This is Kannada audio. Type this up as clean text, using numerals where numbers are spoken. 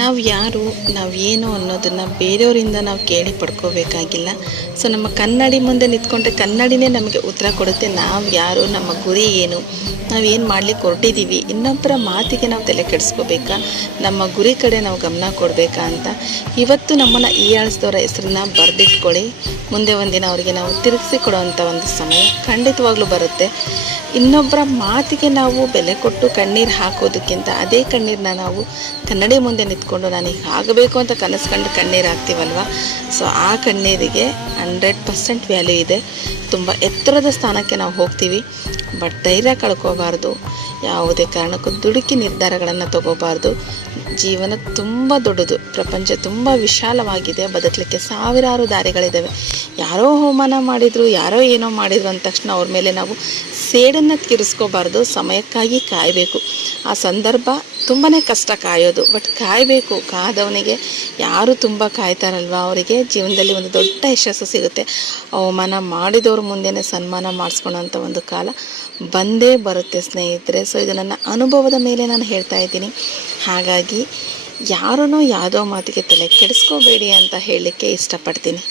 ನಾವು ಯಾರು, ನಾವು ಏನು ಅನ್ನೋದನ್ನು ಬೇರೆಯವರಿಂದ ನಾವು ಕೇಳಿ ಪಡ್ಕೋಬೇಕಾಗಿಲ್ಲ. ಸೊ ನಮ್ಮ ಕನ್ನಡಿ ಮುಂದೆ ನಿಂತ್ಕೊಂಡ್ರೆ ಕನ್ನಡಿನೇ ನಮಗೆ ಉತ್ತರ ಕೊಡುತ್ತೆ. ನಾವು ಯಾರು, ನಮ್ಮ ಗುರಿ ಏನು, ನಾವೇನು ಮಾಡಲಿಕ್ಕೆ ಹೊರಟಿದ್ದೀವಿ, ಇನ್ನೊಬ್ಬರ ಮಾತಿಗೆ ನಾವು ತಲೆ ಕೆಡಿಸ್ಕೋಬೇಕಾ, ನಮ್ಮ ಗುರಿ ಕಡೆ ನಾವು ಗಮನ ಕೊಡಬೇಕಾ ಅಂತ ಇವತ್ತು ನಮ್ಮನ್ನು ಹೀಯಾಳಿಸಿದವರ ಹೆಸರನ್ನ ಬರೆದಿಟ್ಕೊಳ್ಳಿ. ಮುಂದೆ ಒಂದಿನ ಅವರಿಗೆ ನಾವು ತಿರುಗಿಸಿ ಕೊಡುವಂಥ ಒಂದು ಸಮಯ ಖಂಡಿತವಾಗ್ಲೂ ಬರುತ್ತೆ. ಇನ್ನೊಬ್ಬರ ಮಾತಿಗೆ ನಾವು ಬೆಲೆ ಕೊಟ್ಟು ಕಣ್ಣೀರು ಹಾಕೋದಕ್ಕಿಂತ ಅದೇ ಕಣ್ಣೀರನ್ನ ನಾವು ಕನ್ನಡಿ ಮುಂದೆ ನಿಂತ್ಕೊಂಡು ನಾನು ಈಗ ಆಗಬೇಕು ಅಂತ ಕನಸು ಕಂಡು ಕಣ್ಣೀರು ಹಾಕ್ತೀವಲ್ವ, ಸೊ ಆ ಕಣ್ಣೀರಿಗೆ 100% ವ್ಯಾಲ್ಯೂ ಇದೆ. ತುಂಬ ಎತ್ತರದ ಸ್ಥಾನಕ್ಕೆ ನಾವು ಹೋಗ್ತೀವಿ. ಬಟ್ ಧೈರ್ಯ ಕಳ್ಕೋಬಾರ್ದು, ಯಾವುದೇ ಕಾರಣಕ್ಕೂ ದುಡುಕಿ ನಿರ್ಧಾರಗಳನ್ನು ತಗೋಬಾರ್ದು. ಜೀವನ ತುಂಬ ದೊಡ್ಡದು, ಪ್ರಪಂಚ ತುಂಬ ವಿಶಾಲವಾಗಿದೆ, ಬದುಕಲಿಕ್ಕೆ ಸಾವಿರಾರು ದಾರಿಗಳಿದ್ದಾವೆ. ಯಾರೋ ಅವಮಾನ ಮಾಡಿದರು, ಯಾರೋ ಏನೋ ಮಾಡಿದರು ಅಂದ ತಕ್ಷಣ ಅವ್ರ ಮೇಲೆ ನಾವು ಸೇಡನ್ನು ತೀರಿಸ್ಕೋಬಾರ್ದು. ಸಮಯಕ್ಕಾಗಿ ಕಾಯಬೇಕು. ಆ ಸಂದರ್ಭ ತುಂಬಾ ಕಷ್ಟ ಕಾಯೋದು, ಬಟ್ ಕಾಯಬೇಕು. ಕಾದವನಿಗೆ, ಯಾರು ತುಂಬ ಕಾಯ್ತಾರಲ್ವ ಅವರಿಗೆ ಜೀವನದಲ್ಲಿ ಒಂದು ದೊಡ್ಡ ಯಶಸ್ಸು ಸಿಗುತ್ತೆ. ಅವಮಾನ ಮಾಡಿದವ್ರ ಮುಂದೆನೇ ಸನ್ಮಾನ ಮಾಡಿಸ್ಕೊಳ್ಳೋಂಥ ಒಂದು ಕಾಲ ಬಂದೇ ಬರುತ್ತೆ ಸ್ನೇಹಿತರೆ. ಸೊ ಇದು ನನ್ನ ಅನುಭವದ ಮೇಲೆ ನಾನು ಹೇಳ್ತಾ ಇದ್ದೀನಿ. ಹಾಗಾಗಿ ಯಾರೂ ಯಾವುದೋ ಮಾತಿಗೆ ತಲೆ ಕೆಡಿಸ್ಕೋಬೇಡಿ ಅಂತ ಹೇಳಲಿಕ್ಕೆ ಇಷ್ಟಪಡ್ತೀನಿ.